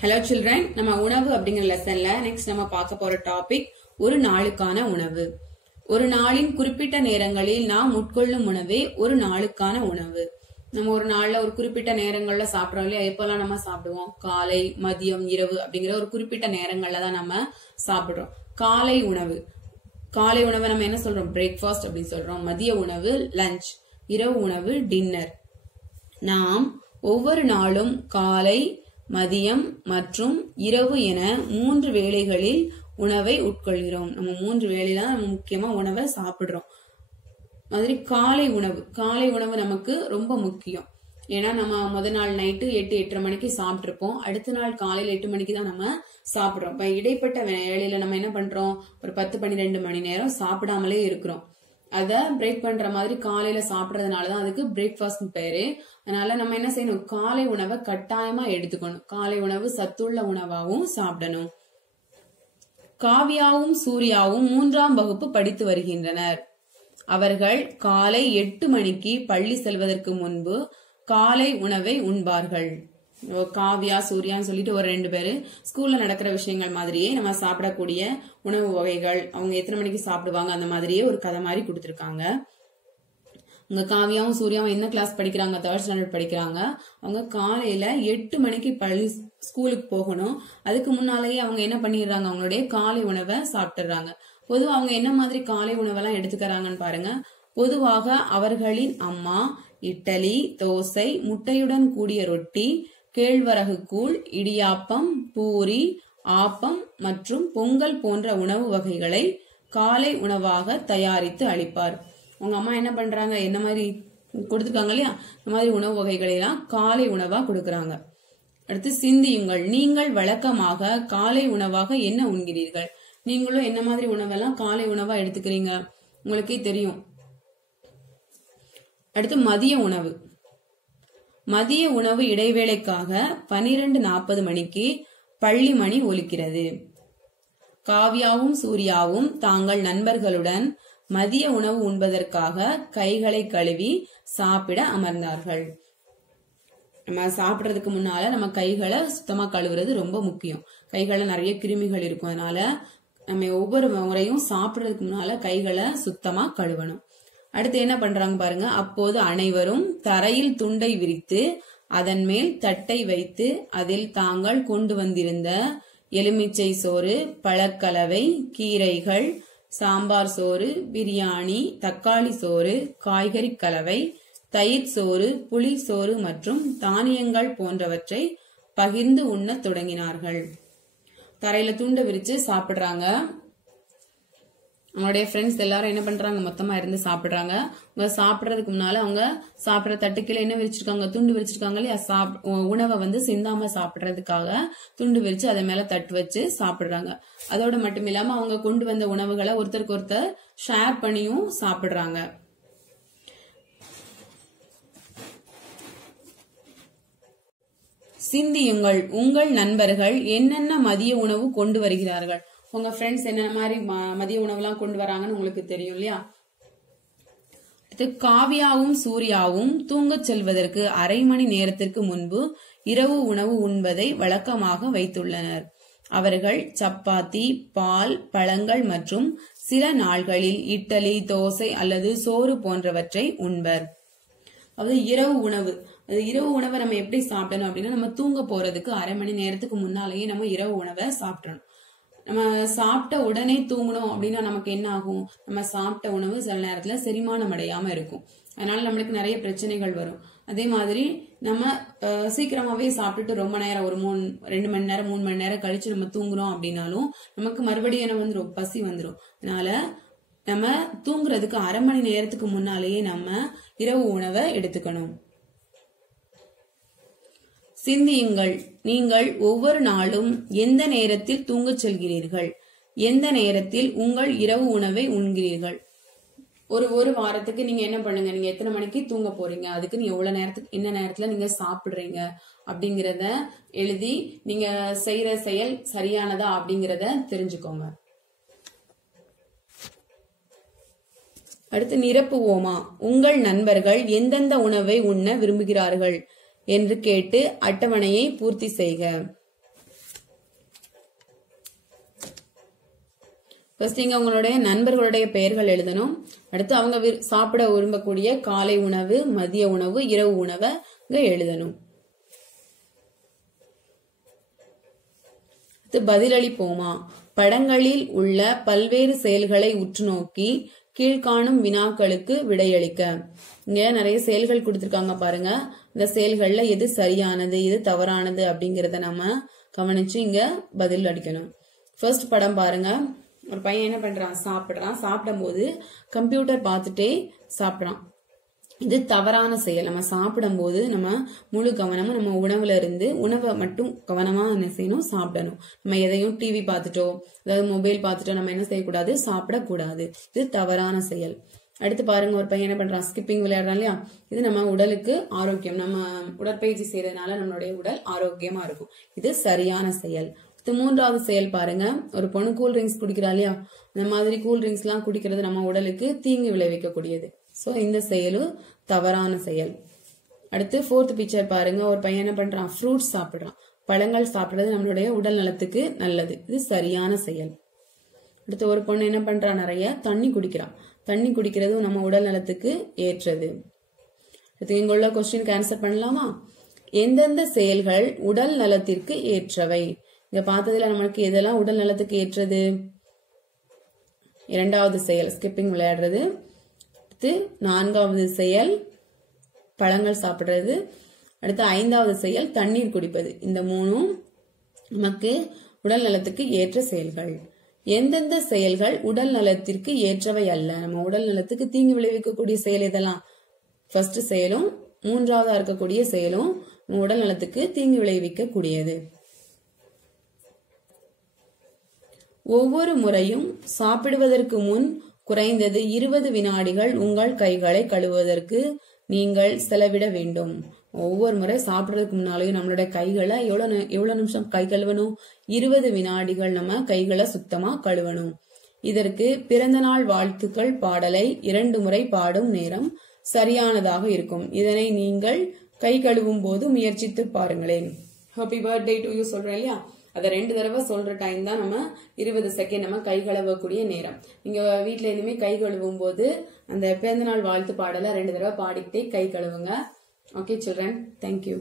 Hello children, நம்ம உணவு அப்படிங்கிற லெசன்ல நெக்ஸ்ட் நம்ம பார்க்க போற டாபிக் ஒரு நாளுக்கான உணவு. ஒரு நாளின் குறிப்பிட்ட நேரங்களில் நாம் உட்கொள்ளும் உணவே ஒரு நாளுக்கான உணவு. நம்ம ஒரு நாள்ல ஒரு குறிப்பிட்ட நேரங்கள்ல சாப்பிடுறோம் இல்லையா? எப்பெல்லாம் நம்ம சாப்பிடுவோம்? காலை, மதியம், இரவு அப்படிங்கிற ஒரு குறிப்பிட்ட நேரங்கள்ல தான் நம்ம சாப்பிடுறோம். காலை உணவு நம்ம என்ன சொல்றோம்? பிரேக்ஃபாஸ்ட் அப்படின்னு சொல்றோம். மதிய உணவு லஞ்ச், இரவு உணவு டின்னர். நாம் ஒவ்வொரு நாளும் காலை, மதியம் மற்றும் இரவு என 3 வேளைகளில் உணவை உட்கொள்கிறோம். நம்ம 3 வேளையில நம்ம முக்கியமா உணவை சாப்பிடுறோம். மாதிரி காலை உணவு நமக்கு ரொம்ப முக்கியம். ஏன்னா நம்ம முதல் நாள் நைட்டு 8-8:30 மணிக்கு சாப்பிட்டுருப்போம். அடுத்த நாள் காலையில 8 மணிக்கு தான் நம்ம சாப்பிடுறோம். இப்ப இடைப்பட்ட வேளையில நம்ம என்ன பண்றோம்? ஒரு 10-12 மணி நேரம் சாப்பிடாமலே இருக்கிறோம். அத பிரேக் பண்ற மாதிரி காலையில சாப்பிடறதுனாலதான் அதுக்கு பிரேக்ஃபாஸ்ட் பேரு. அதனால நம்ம என்ன செய்யணும்? காலை உணவை கட்டாயமா எடுத்துக்கணும். காலை உணவு சத்துள்ள உணவாகவும் சாப்பிடணும். காவியாவும் சூர்யாவும் 3ஆம் வகுப்பு படித்து வருகின்றனர். அவர்கள் காலை 8 மணிக்கு பள்ளி செல்வதற்கு முன்பு காலை உணவை உண்பார்கள். காவியா, சூர்யான்னு சொல்லிட்டு ஒரு 2 பேரு ஸ்கூல்ல நடக்கிற விஷயங்கள் மாதிரியே நம்ம சாப்பிடக்கூடிய உணவு வகைகள், அவங்க எத்தனை மணிக்கு சாப்பிடுவாங்க அந்த மாதிரியே ஒரு கதை மாதிரி கொடுத்திருக்காங்க. உங்க காவியாவும் சூர்யாவும் என்ன கிளாஸ் படிக்கிறாங்க? 3rd ஸ்டாண்டர்ட் படிக்கிறாங்க. அவங்க காலையில 8 மணிக்கு பள்ளி ஸ்கூலுக்கு போகணும். அதுக்கு முன்னாலேயே அவங்க என்ன பண்ணிடுறாங்க? அவங்களுடைய காலை உணவை சாப்பிட்டுறாங்க. பொதுவா அவங்க என்ன மாதிரி காலை உணவெல்லாம் எடுத்துக்கிறாங்கன்னு பாருங்க. பொதுவாக அவர்களின் அம்மா இட்லி, தோசை, முட்டையுடன் கூடிய ரொட்டி, கேழ்வரகு கூழ், இடியாப்பம், பூரி, ஆப்பம் மற்றும் பொங்கல் போன்ற உணவு வகைகளை காலை உணவாக தயாரித்து அளிப்பார். உங்க அம்மா என்ன பண்றாங்க? என்ன மாதிரி கொடுத்துருக்காங்க இல்லையா? இந்த மாதிரி உணவு வகைகளை எல்லாம் காலை உணவா கொடுக்கறாங்க. அடுத்து சிந்தியுங்கள். நீங்கள் வழக்கமாக காலை உணவாக என்ன உண்கிறீர்கள்? நீங்களும் என்ன மாதிரி உணவெல்லாம் காலை உணவா எடுத்துக்கிறீங்க? உங்களுக்கே தெரியும். அடுத்து மதிய உணவு இடைவேளைக்காக 12:40 மணிக்கு பள்ளி மணி ஒலிக்கிறது. காவியாவும் சூர்யாவும் தாங்கள் நண்பர்களுடன் மதிய உணவு உண்பதற்காக கைகளை கழுவி சாப்பிட அமர்ந்தார்கள். நம்ம சாப்பிடுறதுக்கு முன்னால நம்ம கைகளை சுத்தமா கழுவுறது ரொம்ப முக்கியம். கைகளை நிறைய கிருமிகள் இருக்கும். அதனால நம்ம ஒவ்வொரு முறையும் சாப்பிடுறதுக்கு முன்னால கைகளை சுத்தமா கழுவணும். அடுத்து என்ன பண்றாங்க பாருங்க. அப்போது அனைவரும் தரையில் துண்டை விரித்து அதன் மேல் தட்டை வைத்து அதில் தாங்கள் கொண்டு வந்திருந்த எலுமிச்சை சோறு, பழக்கலவை, கீரைகள், சாம்பார் சோறு, பிரியாணி, தக்காளி சோறு, காய்கறி கலவை, தயிர் சோறு, புளி சோறு மற்றும் தானியங்கள் போன்றவற்றை பகிர்ந்து உண்ண தொடங்கினார்கள். தரையில துண்டை விரிச்சு சாப்பிடுறாங்க. அவங்களுடைய ஃப்ரெண்ட்ஸ் எல்லாரும் என்ன பண்றாங்க? மொத்தமா இருந்து சாப்பிடுறாங்க. அவங்க சாப்பிடறதுக்கு முன்னால அவங்க சாப்பிடுற தட்டுக்கீழ என்ன விரிச்சிருக்காங்க? துண்டு விரிச்சிருக்காங்க இல்லையா? உணவை சிந்தாம சாப்பிடுறதுக்காக துண்டு விரிச்சு அதை மேல தட்டு வச்சு சாப்பிடுறாங்க. அதோட மட்டும் இல்லாம அவங்க கொண்டு வந்த உணவுகளை ஒருத்தருக்கு ஒருத்தர் ஷேர் பண்ணியும் சாப்பிடுறாங்க. சிந்தியுங்கள். உங்கள் நண்பர்கள் என்னென்ன மதிய உணவு கொண்டு வருகிறார்கள்? உங்க ஃப்ரெண்ட்ஸ் என்ன மாதிரி மதிய உணவுலாம் கொண்டு வராங்கன்னு உங்களுக்கு தெரியும் இல்லையா? காவியாவும் சூர்யாவும் தூங்கச் செல்வதற்கு அரை மணி நேரத்திற்கு முன்பு இரவு உணவு உண்பதை வழக்கமாக வைத்துள்ளனர். அவர்கள் சப்பாத்தி, பால், பழங்கள் மற்றும் சில நாள்களில் இட்லி, தோசை அல்லது சோறு போன்றவற்றை உண்பர். அதாவது இரவு உணவை நம்ம எப்படி சாப்பிடணும் அப்படின்னா, நம்ம தூங்க போறதுக்கு அரை மணி நேரத்துக்கு முன்னாலேயே நம்ம இரவு உணவை சாப்பிடணும். நம்ம சாப்பிட்ட உடனே தூங்கணும் அப்படின்னா நமக்கு என்ன ஆகும்? நம்ம சாப்பிட்ட உணவு சில நேரத்துல செரிமானம் அடையாம இருக்கும். அதனால நம்மளுக்கு நிறைய பிரச்சனைகள் வரும். அதே மாதிரி நம்ம சீக்கிரமாவே சாப்பிட்டுட்டு ரொம்ப நேரம் ஒரு 2 மணி நேரம் 3 மணி நேரம் கழிச்சு நம்ம தூங்குறோம் அப்படின்னாலும் நமக்கு மறுபடியும் என்ன வந்துடும்? பசி வந்துடும். அதனால நம்ம தூங்குறதுக்கு அரை மணி நேரத்துக்கு முன்னாலேயே நம்ம இரவு உணவை எடுத்துக்கணும். சிந்தியுங்கள். நீங்கள் ஒவ்வொரு நாளும் எந்த நேரத்தில் தூங்கச் செல்கிறீர்கள்? எந்த நேரத்தில் உங்கள் இரவு உணவை உண்கிறீர்கள்? ஒரு வாரத்துக்கு நீங்க என்ன பண்ணுங்க? நீங்க எத்தனை மணிக்கு தூங்க போறீங்க? அதுக்கு நீ எவ்வளவு நேரத்துக்கு, என்ன நேரத்துல நீங்க சாப்பிடுறீங்க அப்படிங்கறத எழுதி நீங்க செய்யற செயல் சரியானதா அப்படிங்கறத தெரிஞ்சுக்கோங்க. அடுத்து நிரப்புவோமா. உங்கள் நண்பர்கள் எந்தெந்த உணவை உண்ண விரும்புகிறார்கள் என்று கேட்டு அட்டவணையை பூர்த்தி செய்க. ஃபர்ஸ்ட் இங்க உங்களுடைய நண்பர்களுடைய பெயர்கள் எழுதணும். அடுத்து அவங்க சாப்பிட விரும்பக்கூடிய காலை உணவு, மதிய உணவு, இரவு உணவை இங்க எழுதணும். பதிலளிப்போமா. படங்களில் உள்ள பல்வேறு செயல்களை உற்று நோக்கி கீழ்காணும் வினாக்களுக்கு விடையளிக்க. இங்க நிறைய செயல்கள் கொடுத்திருக்காங்க பாருங்க. இந்த செயல்கள்ல எது சரியானது எது தவறானது அப்படிங்கறத நம்ம கவனிச்சு இங்க பதில் அளிக்கணும். ஃபர்ஸ்ட் படம் பாருங்க. ஒரு பையன் என்ன பண்றான், சாப்பிடுறான். சாப்பிடும் போது கம்ப்யூட்டர் பார்த்துட்டே சாப்பிடுறான். இது தவறான செயல். நம்ம சாப்பிடும் போது நம்ம முழு கவனமும் நம்ம உணவுல இருந்து உணவை மட்டும் கவனமா என்ன செய்யணும், சாப்பிடணும். நம்ம எதையும் டிவி பார்த்துட்டோ அதாவது மொபைல் பார்த்துட்டோ நம்ம என்ன செய்யக்கூடாது, சாப்பிடக்கூடாது. இது தவறான செயல். அடுத்து பாருங்க, ஒரு பையன் என்ன பண்றான், ஸ்கிப்பிங் விளையாடுறான் இல்லையா. இது நம்ம உடலுக்கு ஆரோக்கியம். நம்ம உடற்பயிற்சி செய்யறதுனால நம்மளுடைய உடல் ஆரோக்கியமா இருக்கும். இது சரியான செயல். மூன்றாவது செயல் பாருங்க, ஒரு பொண்ணு கூல் ட்ரிங்க்ஸ் குடிக்கிறா இல்லையா. அந்த மாதிரி கூல் ட்ரிங்க்ஸ் எல்லாம் குடிக்கிறது நம்ம உடலுக்கு தீங்கு விளைவிக்கக்கூடியது. சோ இந்த செயலும் தவறான செயல். அடுத்து ஃபோர்த் பிக்சர் பாருங்க. ஒரு பையன் என்ன பண்றான், ஃப்ரூட்ஸ் சாப்பிடுறான். பழங்கள் சாப்பிடுறது நம்மளுடைய உடல் நலத்துக்கு நல்லது. இது சரியான செயல். அடுத்து ஒரு பொண்ணு என்ன பண்றா, நிறைய தண்ணி குடிக்கிறான். தண்ணி குடிக்கிறதும் நம்ம உடல் நலத்துக்கு ஏற்றது. அடுத்து இங்க உள்ள கொஸ்டினுக்கு ஆன்சர் பண்ணலாமா. எந்தெந்த செயல்கள் உடல் நலத்திற்கு ஏற்றவை. இங்க பார்த்ததுல நமக்கு எதெல்லாம் உடல் நலத்துக்கு ஏற்றது. இரண்டாவது செயல் ஸ்கிப்பிங் விளையாடுறது. அடுத்து நான்காவது செயல் பழங்கள் சாப்பிடுறது. அடுத்து ஐந்தாவது செயல் தண்ணீர் குடிப்பது. இந்த மூணும் நமக்கு உடல் நலத்துக்கு ஏற்ற செயல்கள். எந்தெந்த செயல்கள் உடல் நலத்திற்கு ஏற்றவை அல்ல, நம்ம உடல் நலத்துக்கு தீங்கு விளைவிக்கக்கூடிய செயல் இதெல்லாம். ஃபர்ஸ்ட் செயலும் மூன்றாவதா இருக்கக்கூடிய செயலும் உடல் நலத்துக்கு தீங்கு விளைவிக்க கூடியது. ஒவ்வொரு முறையும் சாப்பிடுவதற்கு முன் குறைந்தது 20 வினாடிகள் உங்கள் கைகளை கழுவுவதற்கு நீங்கள் செலவிட வேண்டும். ஒவ்வொரு முறை சாப்பிடுறதுக்கு முன்னாலேயும் நம்மளுடைய கைகளை எவ்வளவு நிமிஷம் கை கழுவணும், 20 வினாடிகள் நம்ம கைகளை சுத்தமா கழுவணும். இதற்கு பிறந்த நாள் வாழ்த்துக்கள் பாடலை 2 முறை பாடும் நேரம் சரியானதாக இருக்கும். இதனை நீங்கள் கை கழுவும் போது முயற்சித்து பாருங்களேன். ஹாப்பி பர்த்டே டு யூ சொல்றேன் இல்லையா, அதை 2 தடவை சொல்ற டைம் தான் நம்ம 20 செகண்ட் நம்ம கை கழுவக்கூடிய நேரம். நீங்க வீட்டுல இனிமே கை கழுவும் போது அந்த பிறந்தநாள் வாழ்த்து பாடலை 2 தடவை பாடிக்கிட்டே கை கழுவுங்க. Okay children, thank you.